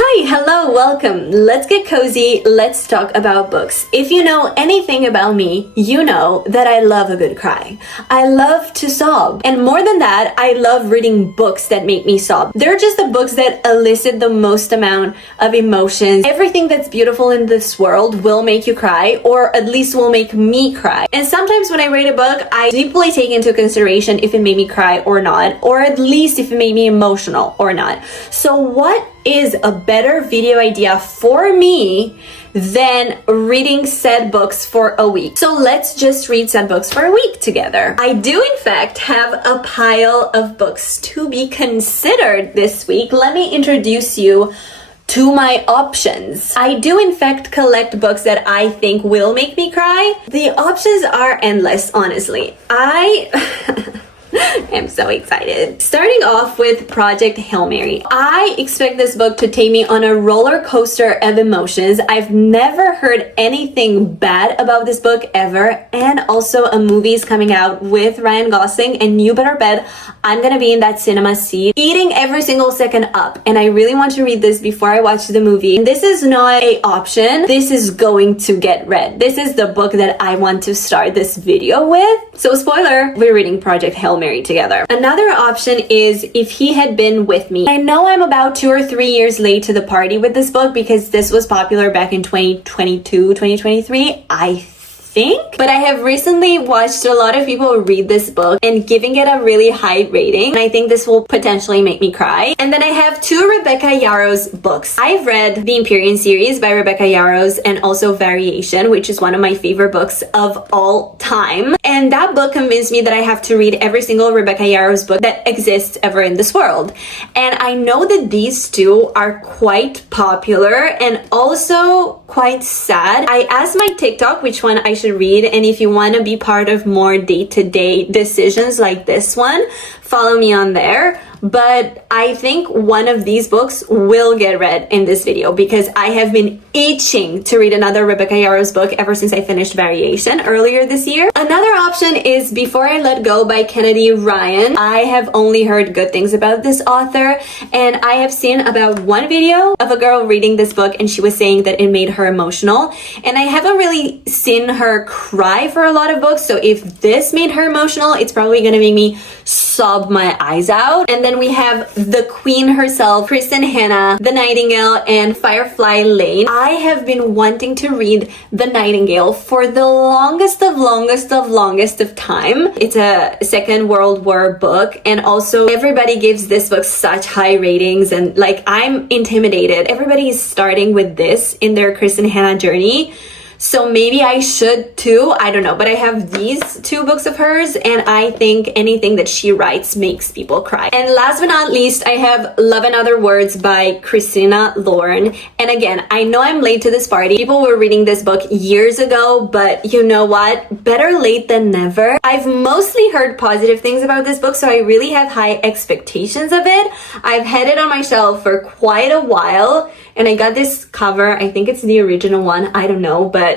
Hi, hello, welcome. Let's get cozy. Let's talk about books. If you know anything about me, you know that I love a good cry. I love to sob. And more than that, I love reading books that make me sob. They're just the books that elicit the most amount of emotions. Everything that's beautiful in this world will make you cry, or at least will make me cry. And sometimes when I read a book, I deeply take into consideration if it made me cry or not, or at least if it made me emotional or not. So what is a better video idea for me than reading said books for a week? So let's just read said books for a week together. I do in fact have a pile of books to be considered this week. Let me introduce you to my options. I do in fact collect books that I think will make me cry. The options are endless, honestly. I'm so excited. Starting off with Project Hail Mary. I expect this book to take me on a roller coaster of emotions. I've never heard anything bad about this book ever. And also a movie is coming out with Ryan Gosling, and you better bet I'm gonna be in that cinema seat eating every single second up. And I really want to read this before I watch the movie. And this is not an option. This is going to get read. This is the book that I want to start this video with. So spoiler, we're reading Project Hail Mary together. Another option is If He Had Been With Me. I know I'm about 2 or 3 years late to the party with this book because this was popular back in 2022, 2023, I think. But I have recently watched a lot of people read this book and giving it a really high rating. And I think this will potentially make me cry. And then I have 2 Rebecca Yarros books. I've read the Empyrean series by Rebecca Yarros and also Variation, which is one of my favorite books of all time. And that book convinced me that I have to read every single Rebecca Yarros book that exists ever in this world. And I know that these 2 are quite popular and also quite sad. I asked my TikTok which one I should read, and if you want to be part of more day-to-day decisions like this one, follow me on there. But I think one of these books will get read in this video because I have been itching to read another Rebecca Yarros book ever since I finished Variation earlier this year. Another option is Before I Let Go by Kennedy Ryan. I have only heard good things about this author, and I have seen about one video of a girl reading this book and she was saying that it made her emotional. And I haven't really seen her cry for a lot of books, so if this made her emotional, it's probably gonna make me sob my eyes out. And then we have the queen herself, Kristin, The Nightingale, and Firefly Lane. I have been wanting to read The Nightingale for the longest of time. It's a Second World War book, and also everybody gives this book such high ratings, and like I'm intimidated. Everybody is starting with this in their Kristin journey. So maybe I should too, I don't know, but I have these 2 books of hers and I think anything that she writes makes people cry. And last but not least, I have Love and Other Words by Christina Lauren. And again, I know I'm late to this party. People were reading this book years ago, but you know what? Better late than never. I've mostly heard positive things about this book, so I really have high expectations of it. I've had it on my shelf for quite a while, and I got this cover. I think it's the original one. I don't know, but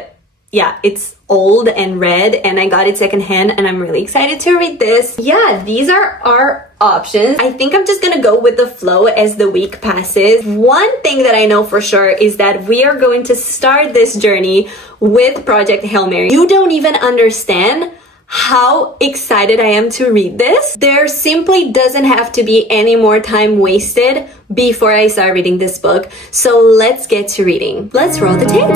yeah, it's old and red, and I got it secondhand, and I'm really excited to read this. Yeah, these are our options. I think I'm just gonna go with the flow as the week passes. One thing that I know for sure is that we are going to start this journey with Project Hail Mary. You don't even understand how excited I am to read this. There simply doesn't have to be any more time wasted before I start reading this book. So let's get to reading. Let's roll the tape.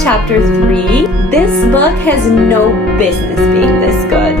Chapter 3. This book has no business being this good.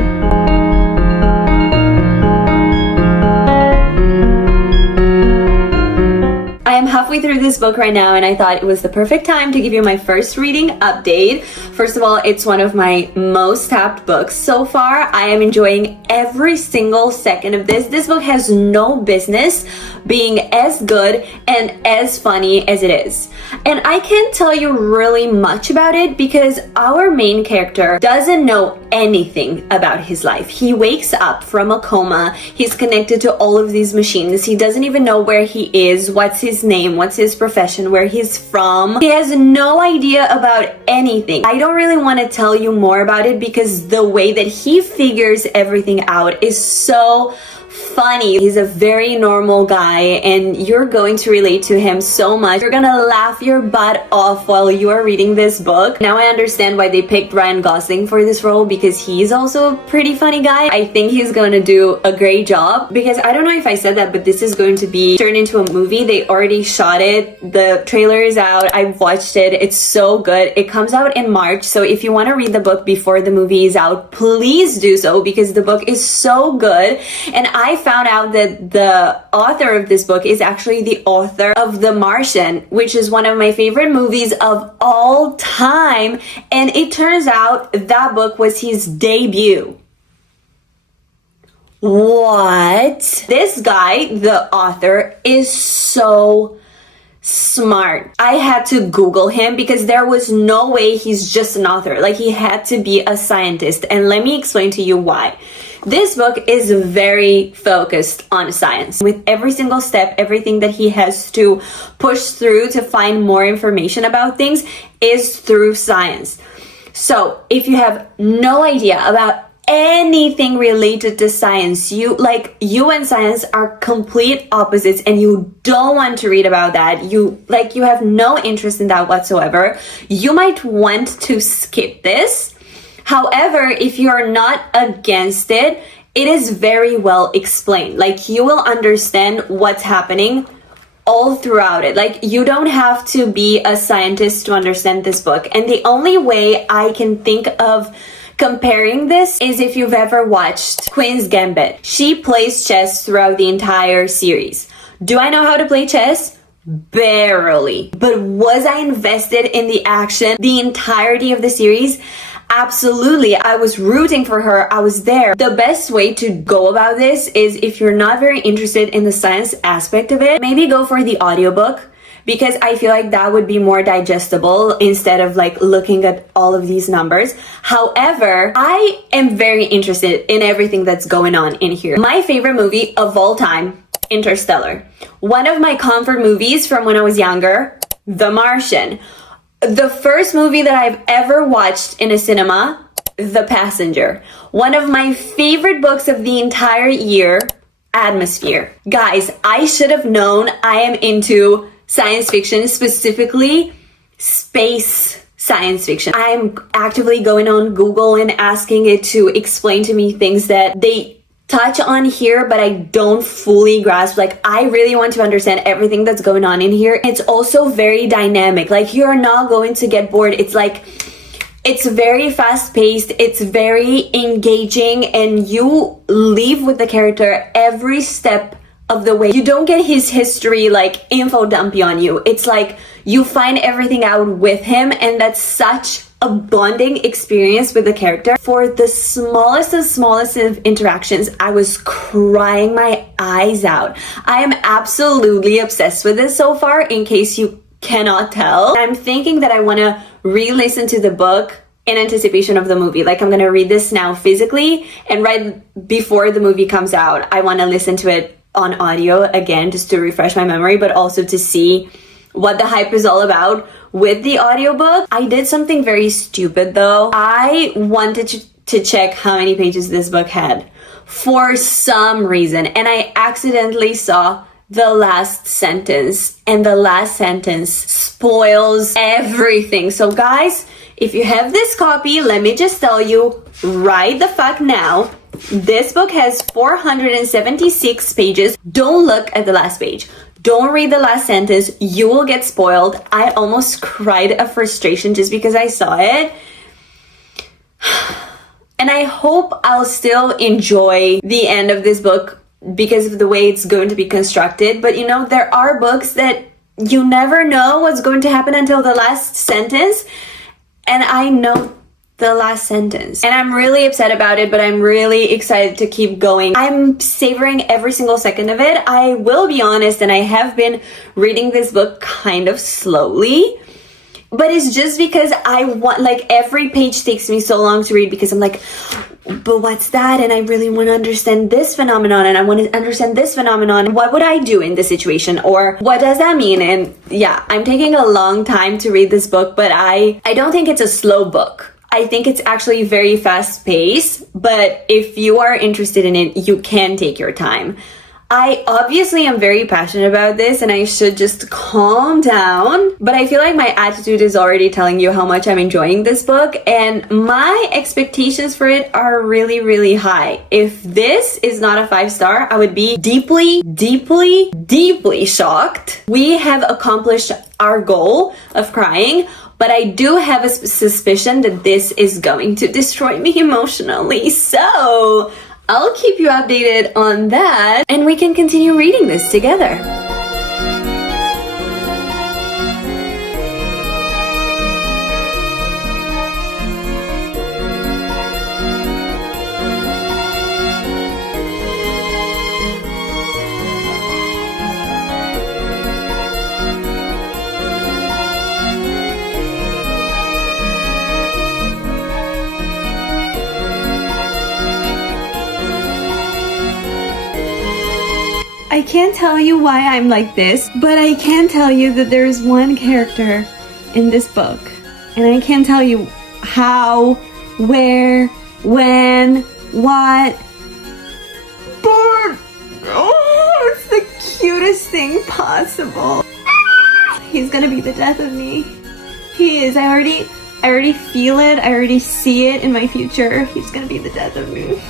I am halfway through this book right now, and I thought it was the perfect time to give you my first reading update. First of all, it's one of my most tapped books so far. I am enjoying every single second of this. This book has no business being as good and as funny as it is. And I can't tell you really much about it because our main character doesn't know anything about his life. He wakes up from a coma, he's connected to all of these machines, he doesn't even know where he is, what's his name, what's his profession, where he's from. He has no idea about anything. I don't really want to tell you more about it because the way that he figures everything out is so funny. He's a very normal guy and you're going to relate to him so much. You're gonna laugh your butt off while you are reading this book. Now I understand why they picked Ryan Gosling for this role because he's also a pretty funny guy. I think he's gonna do a great job because I don't know if I said that, but this is going to be turned into a movie. They already shot it. The trailer is out. I've watched it. It's so good. It comes out in March. So if you want to read the book before the movie is out, please do so because the book is so good. And I found out that the author of this book is actually the author of The Martian, which is one of my favorite movies of all time. And it turns out that book was his debut. What? This guy, the author, is so smart. I had to Google him because there was no way he's just an author. Like, he had to be a scientist. And let me explain to you why. This book is very focused on science. With every single step, everything that he has to push through to find more information about things is through science. So if you have no idea about anything related to science, you and science are complete opposites and you don't want to read about that, you have no interest in that whatsoever, you might want to skip this. However, if you're not against it, it is very well explained. Like, you will understand what's happening all throughout it. Like, you don't have to be a scientist to understand this book. And the only way I can think of comparing this is if you've ever watched Queen's Gambit. She plays chess throughout the entire series. Do I know how to play chess? Barely. But was I invested in the action the entirety of the series? Absolutely. I was rooting for her. I was there. The best way to go about this is, if you're not very interested in the science aspect of it, maybe go for the audiobook, because I feel like that would be more digestible instead of looking at all of these numbers. However, I am very interested in everything that's going on in here. My favorite movie of all time, Interstellar. One of my comfort movies from when I was younger, The Martian. The first movie that I've ever watched in a cinema, The Passenger. One of my favorite books of the entire year, Atmosphere. Guys, I should have known I am into science fiction, specifically space science fiction. I'm actively going on Google and asking it to explain to me things that they touch on here, but I don't fully grasp. Like, I really want to understand everything that's going on in here. It's also very dynamic. Like, you're not going to get bored. It's very fast paced. It's very engaging, and you live with the character every step of the way. You don't get his history info dumpy on you. It's like you find everything out with him, and that's such a bonding experience with the character. For the smallest of interactions, I was crying my eyes out. I am absolutely obsessed with this so far, in case you cannot tell. I'm thinking that I want to re-listen to the book in anticipation of the movie. Like, I'm going to read this now physically, and right before the movie comes out, I want to listen to it on audio again, just to refresh my memory, but also to see what the hype is all about with the audiobook. I did something very stupid though. I wanted to check how many pages this book had for some reason, and I accidentally saw the last sentence, and the last sentence spoils everything. So guys, if you have this copy, let me just tell you right the fuck now, this book has 476 pages. Don't look at the last page. Don't read the last sentence. You will get spoiled. I almost cried of frustration just because I saw it. And I hope I'll still enjoy the end of this book because of the way it's going to be constructed. But there are books that you never know what's going to happen until the last sentence. And I know the last sentence. And I'm really upset about it, but I'm really excited to keep going. I'm savoring every single second of it. I will be honest, and I have been reading this book kind of slowly, but it's just because I want, like, every page takes me so long to read because I'm like, but what's that? And I really want to understand this phenomenon, and I want to understand this phenomenon. What would I do in this situation? Or what does that mean? And yeah, I'm taking a long time to read this book, but I don't think it's a slow book. I think it's actually very fast paced, but if you are interested in it, you can take your time. I obviously am very passionate about this and I should just calm down, but I feel like my attitude is already telling you how much I'm enjoying this book, and my expectations for it are really, really high. If this is not a 5-star, I would be deeply, deeply, deeply shocked. We have accomplished our goal of crying, but I do have a suspicion that this is going to destroy me emotionally. So I'll keep you updated on that, and we can continue reading this together. I can't tell you why I'm like this, but I can tell you that there is one character in this book, and I can't tell you how, where, when, what, but oh, it's the cutest thing possible. He's gonna be the death of me. He is. I already feel it. I already see it in my future. He's gonna be the death of me.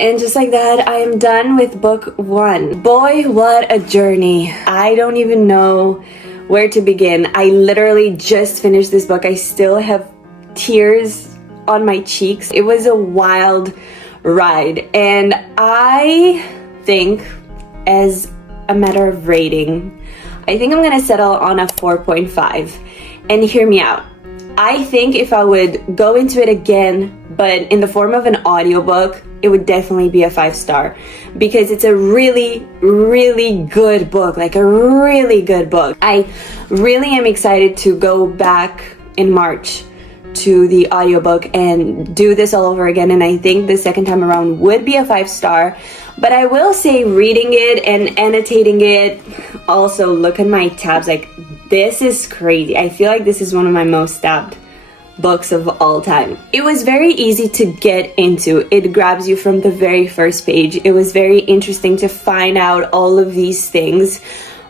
And just like that, I am done with book 1. Boy, what a journey. I don't even know where to begin. I literally just finished this book. I still have tears on my cheeks. It was a wild ride. And I think, as a matter of rating, I think I'm gonna settle on a 4.5. And hear me out. I think if I would go into it again, but in the form of an audiobook, it would definitely be a 5-star, because it's a really, really good book, like a really good book. I really am excited to go back in March to the audiobook and do this all over again, and I think the second time around would be a 5-star. But I will say, reading it and annotating it, also look at my tabs, like this is crazy. I feel like this is one of my most tabbed books of all time. It was very easy to get into. It grabs you from the very first page. It was very interesting to find out all of these things.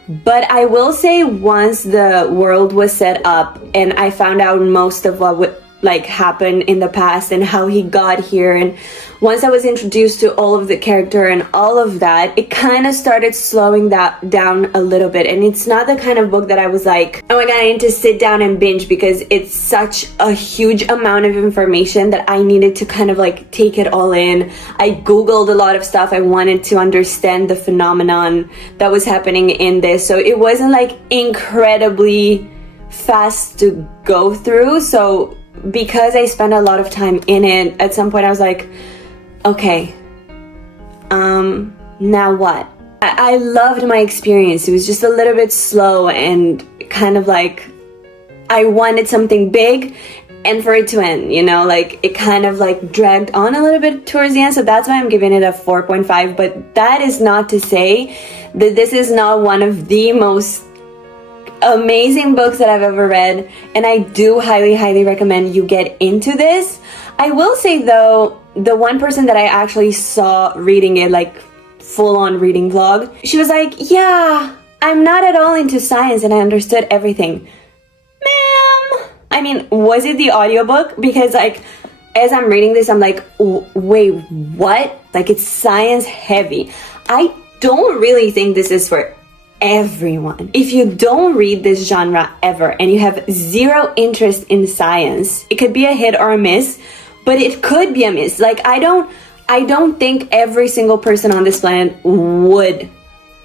But I will say, once the world was set up and I found out most of what would happened in the past and how he got here, and once I was introduced to all of the character and all of that, it kind of started slowing that down a little bit. And it's not the kind of book that I was like, oh my god, I need to sit down and binge, because it's such a huge amount of information that I needed to kind of take it all in. I googled a lot of stuff. I wanted to understand the phenomenon that was happening in this, so it wasn't incredibly fast to go through. So because I spent a lot of time in it, at some point I was like, okay, now what? I loved my experience. It was just a little bit slow and kind of like I wanted something big and for it to end, you know, like it kind of like dragged on a little bit towards the end. So that's why I'm giving it a 4.5. But that is not to say that this is not one of the most amazing books that I've ever read. And I do highly, highly recommend you get into this. I will say though, the one person that I actually saw reading it, like full-on reading vlog, she was like, yeah, I'm not at all into science and I understood everything. Ma'am, I mean, was it the audiobook? Because like as I'm reading this, I'm like, wait, what? Like it's science heavy. I don't really think this is for everyone. If you don't read this genre ever and you have zero interest in science, it could be a hit or a miss, but it could be a miss. Like I don't think every single person on this planet would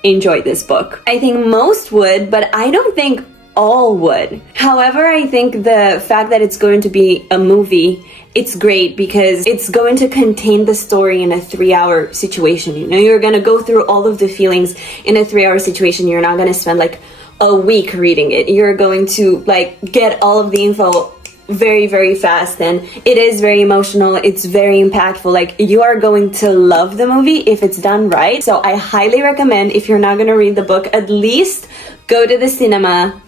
enjoy this book. I think most would, but I don't think all would. However, I think the fact that it's going to be a movie, it's great because it's going to contain the story in a 3-hour situation. You know, you're going to go through all of the feelings in a 3-hour situation. You're not going to spend like a week reading it. You're going to like get all of the info very, very fast, and it is very emotional. It's very impactful. Like you are going to love the movie if it's done right. So I highly recommend, if you're not going to read the book, at least go to the cinema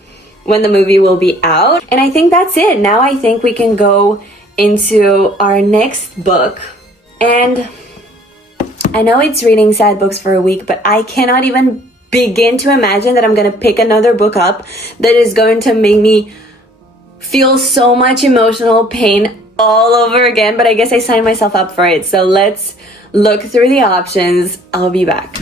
when the movie will be out. And I think that's it. Now I think we can go into our next book. And I know it's reading sad books for a week, but I cannot even begin to imagine that I'm going to pick another book up that is going to make me feel so much emotional pain all over again. But I guess I signed myself up for it. So let's look through the options. I'll be back.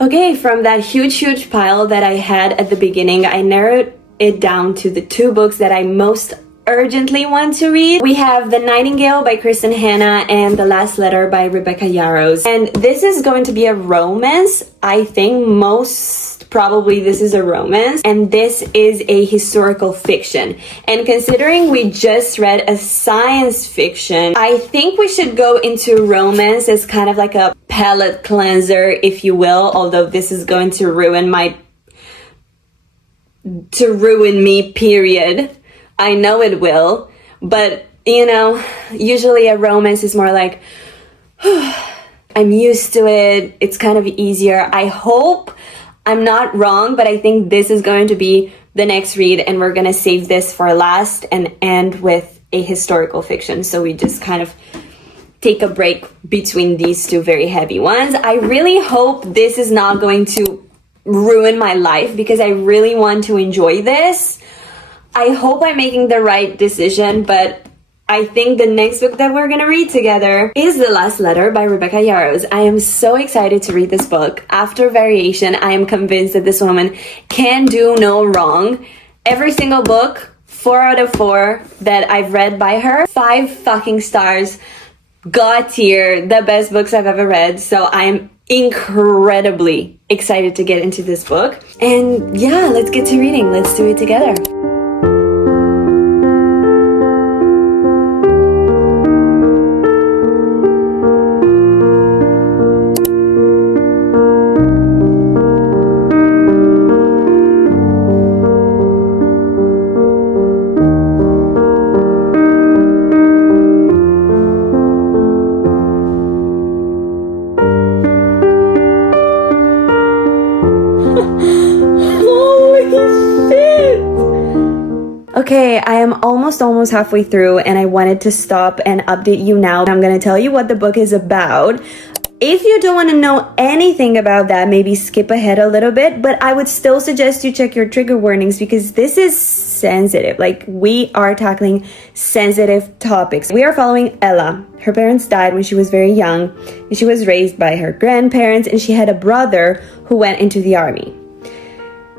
Okay, from that huge pile that I had at the beginning, I narrowed it down to the 2 books that I most urgently want to read. We have The Nightingale by Kristin and The Last Letter by Rebecca Yarros. And this is going to be a romance. I think most probably this is a romance, and this is a historical fiction. And considering we just read a science fiction, I think we should go into romance as kind of like a palate cleanser, if you will, although this is going to ruin me, period. I know it will, but you know, usually a romance is more like, I'm used to it, it's kind of easier. I hope I'm not wrong, but I think this is going to be the next read, and we're gonna save this for last and end with a historical fiction. So we just kind of take a break between these 2 very heavy ones. I really hope this is not going to ruin my life because I really want to enjoy this. I hope I'm making the right decision, but I think the next book that we're gonna read together is The Last Letter by Rebecca Yarros. I am so excited to read this book. After Variation, I am convinced that this woman can do no wrong. Every single book, 4 out of 4 that I've read by her, 5 fucking stars, God tier, the best books I've ever read. So I'm incredibly excited to get into this book. And yeah, let's get to reading. Let's do it together. Okay, I am almost halfway through, and I wanted to stop and update you now. I'm gonna tell you what the book is about. If you don't want to know anything about that, maybe skip ahead a little bit, but I would still suggest you check your trigger warnings because this is sensitive. Like, we are tackling sensitive topics. We are following Ella. Her parents died when she was very young, and she was raised by her grandparents, and she had a brother who went into the army.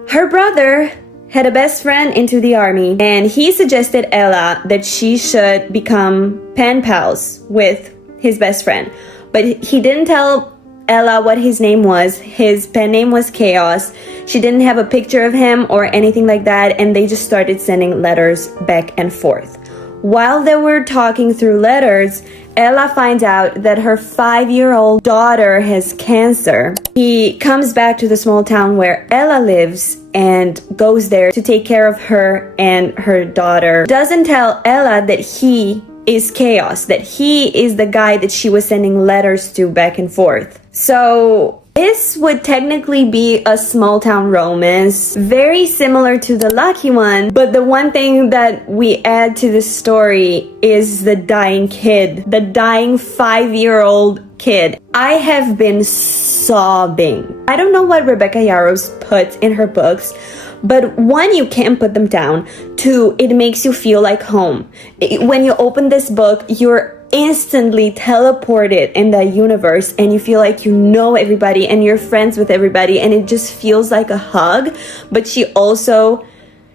Her brother had a best friend into the army, and he suggested Ella that she should become pen pals with his best friend. But he didn't tell Ella what his name was. His pen name was Chaos. She didn't have a picture of him or anything like that, and they just started sending letters back and forth. while they were talking through letters, Ella finds out that her 5-year-old daughter has cancer. He comes back to the small town where Ella lives and goes there to take care of her and her daughter. Doesn't tell Ella that he is Chaos, that he is the guy that she was sending letters to back and forth. So this would technically be a small town romance, very similar to The Lucky One, but the one thing that we add to the story is the dying kid, the dying 5-year-old kid. I have been sobbing. I don't know what Rebecca Yarros puts in her books, but one, you can't put them down. Two, it makes you feel like home. When you open this book, you're instantly teleported in that universe and you feel like you know everybody and you're friends with everybody and it just feels like a hug. But she also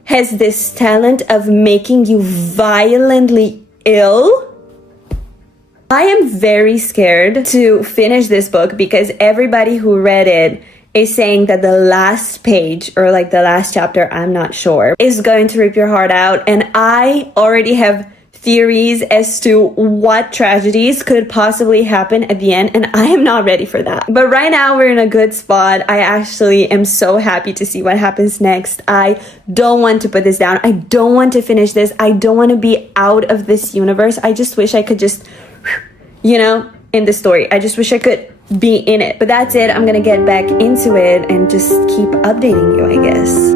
has this talent of making you violently ill. I am very scared to finish this book because everybody who read it is saying that the last page or like the last chapter, I'm not sure, is going to rip your heart out. And I already have theories as to what tragedies could possibly happen at the end, and I am not ready for that. But right now we're in a good spot. I actually am so happy to see what happens next. I don't want to put this down. I don't want to finish this. I don't want to be out of this universe. I just wish I could just, you know, in the story. I just wish I could be in it. But that's it. I'm gonna get back into it and just keep updating you, I guess.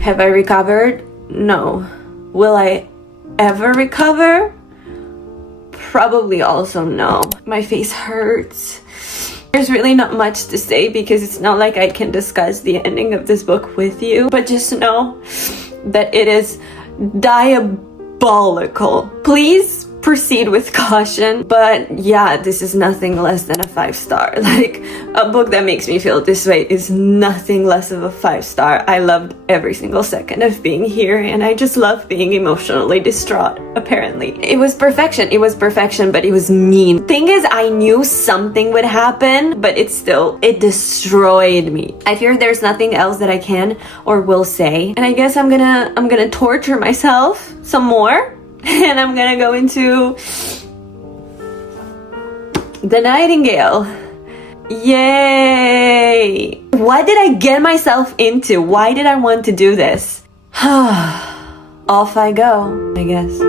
Have I recovered? No. Will I ever recover? Probably also no. My face hurts. There's really not much to say because it's not like I can discuss the ending of this book with you, but just know that it is diabolical. Please proceed with caution, but yeah, this is nothing less than a 5-star. Like, a book that makes me feel this way is nothing less of a 5-star. I loved every single second of being here, and I just love being emotionally distraught, apparently. It was perfection, but it was mean. Thing is, I knew something would happen, but it destroyed me. I fear there's nothing else that I can or will say, and I guess I'm gonna torture myself some more. And I'm gonna go into The Nightingale. Yay! What did I get myself into? Why did I want to do this? Off I go, I guess.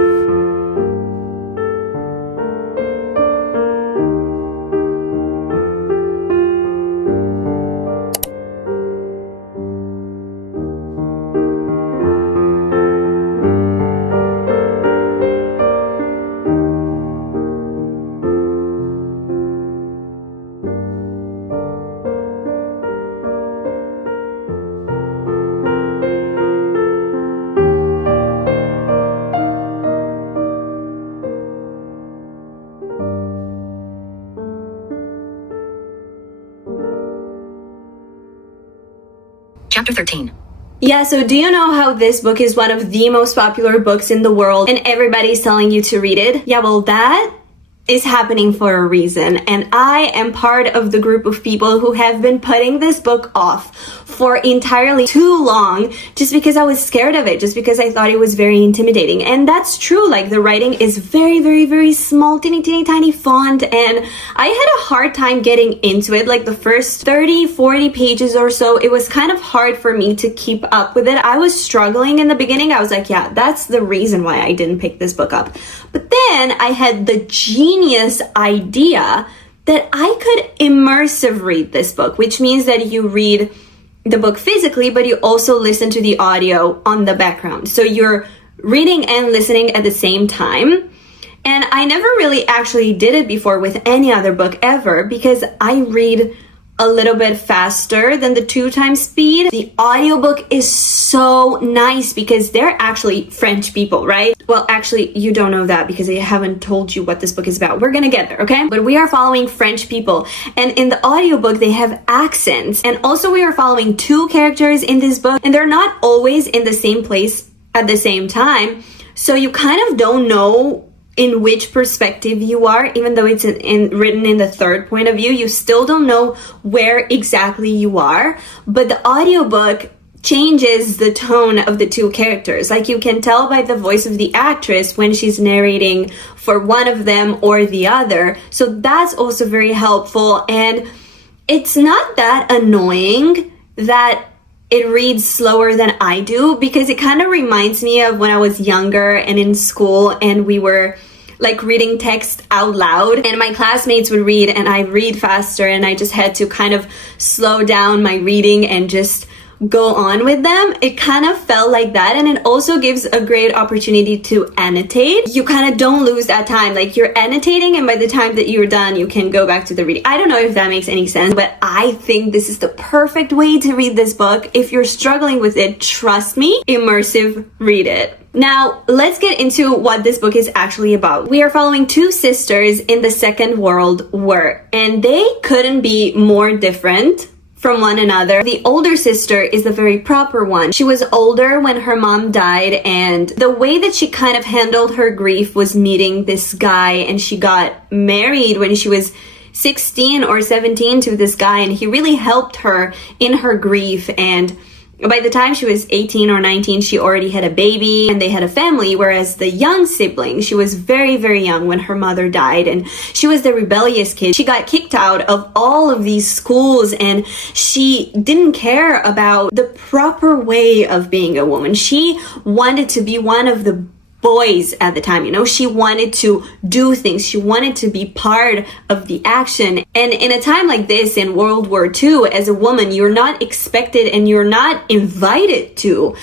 Chapter 13. Yeah, so do you know how this book is one of the most popular books in the world and everybody's telling you to read it? Yeah, well, that is happening for a reason, and I am part of the group of people who have been putting this book off for entirely too long just because I was scared of it, just because I thought it was very intimidating. And that's true. Like, the writing is very, very, very small, teeny tiny font, and I had a hard time getting into it. Like, the first 30-40 pages or so, it was kind of hard for me to keep up with it. I was struggling in the beginning. I was like, yeah, that's the reason why I didn't pick this book up. But then I had the genius idea that I could immersive read this book, which means that you read the book physically, but you also listen to the audio on the background. So you're reading and listening at the same time. And I never really actually did it before with any other book ever because I read a little bit faster than the 2x speed. The audiobook is so nice because they're actually French people, right? Well, actually, you don't know that because I haven't told you what this book is about. We're gonna get there, okay? But we are following French people. And in the audiobook, they have accents. And also we are following two characters in this book, and they're not always in the same place at the same time. So you kind of don't know in which perspective you are, even though it's written in the third point of view, you still don't know where exactly you are. But the audiobook changes the tone of the two characters. Like you can tell by the voice of the actress when she's narrating for one of them or the other. So that's also very helpful. And it's not that annoying that it reads slower than I do, because it kind of reminds me of when I was younger and in school and we were like reading text out loud and my classmates would read and I read faster and I just had to kind of slow down my reading and just go on with them. It kind of felt like that, and it also gives a great opportunity to annotate. You kind of don't lose that time, like you're annotating and by the time that you're done you can go back to the reading. I don't know if that makes any sense, but I think this is the perfect way to read this book. If you're struggling with it, trust me, immersive, read it. Now, let's get into what this book is actually about. We are following two sisters in the Second World War, and they couldn't be more different from one another. The older sister is the very proper one. She was older when her mom died, and the way that she kind of handled her grief was meeting this guy, and she got married when she was 16 or 17 to this guy, and he really helped her in her grief. And by the time she was 18 or 19, she already had a baby and they had a family, whereas the young sibling, she was very, very young when her mother died, and she was the rebellious kid. She got kicked out of all of these schools and she didn't care about the proper way of being a woman. She wanted to be one of the boys at the time, you know, she wanted to do things, she wanted to be part of the action. And in a time like this in World War II, as a woman, you're not expected and you're not invited to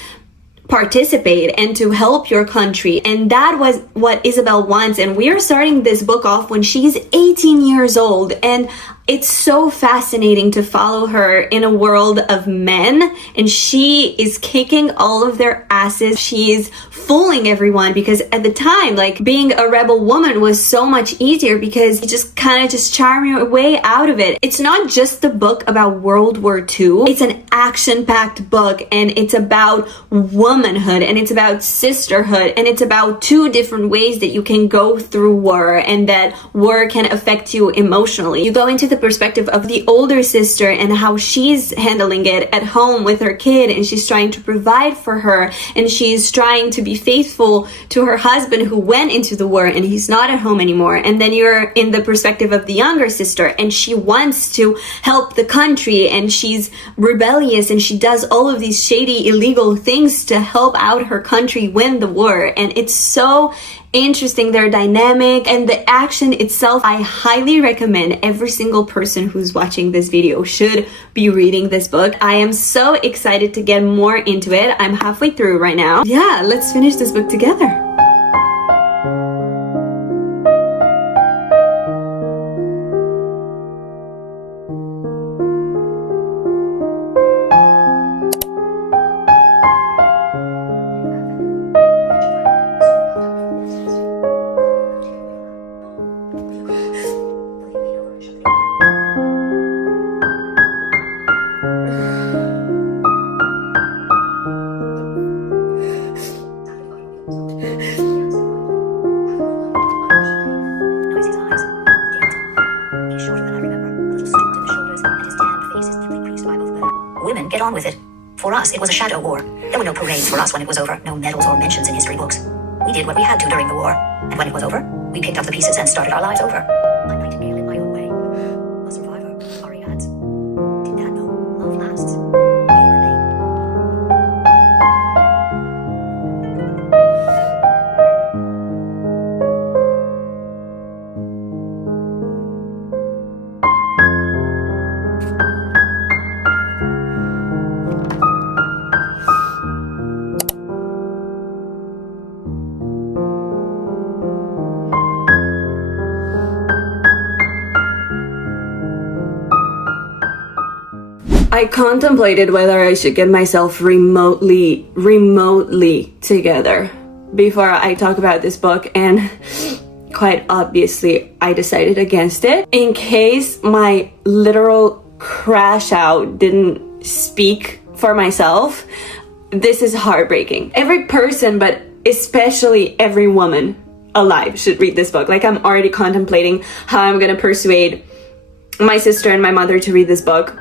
participate and to help your country. And that was what Isabel wants. And we are starting this book off when she's 18 years old, and it's so fascinating to follow her in a world of men, and she is kicking all of their asses. She is fooling everyone, because at the time, like, being a rebel woman was so much easier because you just kind of just charm your way out of it. It's not just a book about World War II. It's an action-packed book, and it's about womanhood, and it's about sisterhood, and it's about two different ways that you can go through war and that war can affect you emotionally. You go into the perspective of the older sister and how she's handling it at home with her kid, and she's trying to provide for her, and she's trying to be faithful to her husband who went into the war and he's not at home anymore. And then you're in the perspective of the younger sister, and she wants to help the country, and she's rebellious, and she does all of these shady illegal things to help out her country win the war. And it's so interesting, their dynamic and the action itself. I highly recommend every single person who's watching this video should be reading this book. I am so excited to get more into it. I'm halfway through right now. Yeah, let's finish this book together. Women, get on with it. For us, it was a shadow war. There were no parades for us when it was over, no medals or mentions in history books. We did what we had to during the war, and when it was over, we picked up the pieces and started our lives over. I'm Nightingale in my own way. A survivor, Ari adds. Did Dad know love lasts? We remain. I contemplated whether I should get myself remotely together before I talk about this book, and quite obviously I decided against it. In case my literal crash out didn't speak for myself, this is heartbreaking. Every person, but especially every woman alive, should read this book. Like, I'm already contemplating how I'm gonna persuade my sister and my mother to read this book.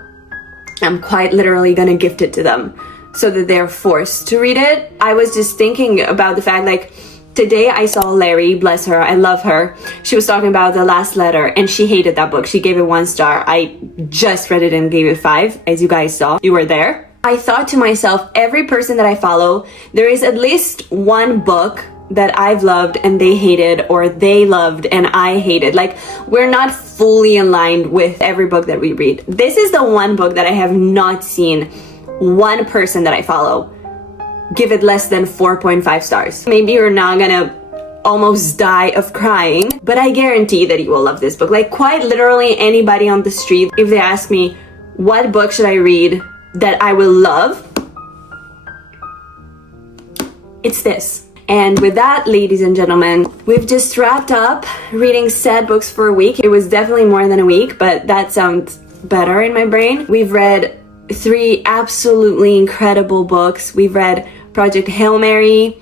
I'm quite literally gonna gift it to them so that they're forced to read it. I was just thinking about the fact, like, today I saw Larry, bless her, I love her. She was talking about The Last Letter, and she hated that book. She gave it 1 star. I just read it and gave it 5, as you guys saw. You were there. I thought to myself, every person that I follow, there is at least one book that I've loved and they hated, or they loved and I hated. Like, we're not fully aligned with every book that we read. This is the one book that I have not seen one person that I follow give it less than 4.5 stars. Maybe you're not gonna almost die of crying, but I guarantee that you will love this book. Like, quite literally anybody on the street, if they ask me, what book should I read that I will love? It's this. And with that, ladies and gentlemen, we've just wrapped up reading sad books for a week. It was definitely more than a week, but that sounds better in my brain. We've read 3 absolutely incredible books. We've read Project Hail Mary.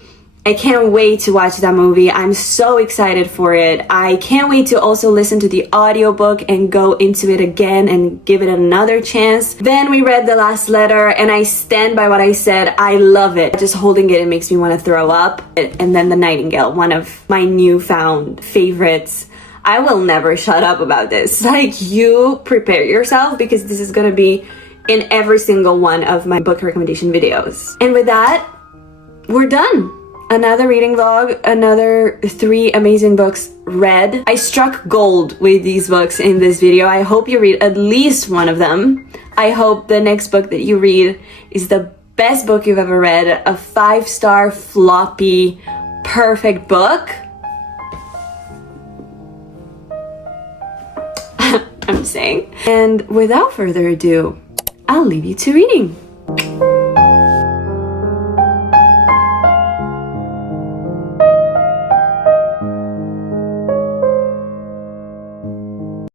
I can't wait to watch that movie. I'm so excited for it. I can't wait to also listen to the audiobook and go into it again and give it another chance. Then we read The Last Letter, and I stand by what I said. I love it. Just holding it makes me want to throw up. And then The Nightingale, one of my newfound favorites. I will never shut up about this. Like, you prepare yourself, because this is gonna be in every single one of my book recommendation videos. And with that, we're done. Another reading vlog, another 3 amazing books read. I struck gold with these books in this video. I hope you read at least one of them. I hope the next book that you read is the best book you've ever read, a 5-star floppy, perfect book. I'm saying. And without further ado, I'll leave you to reading.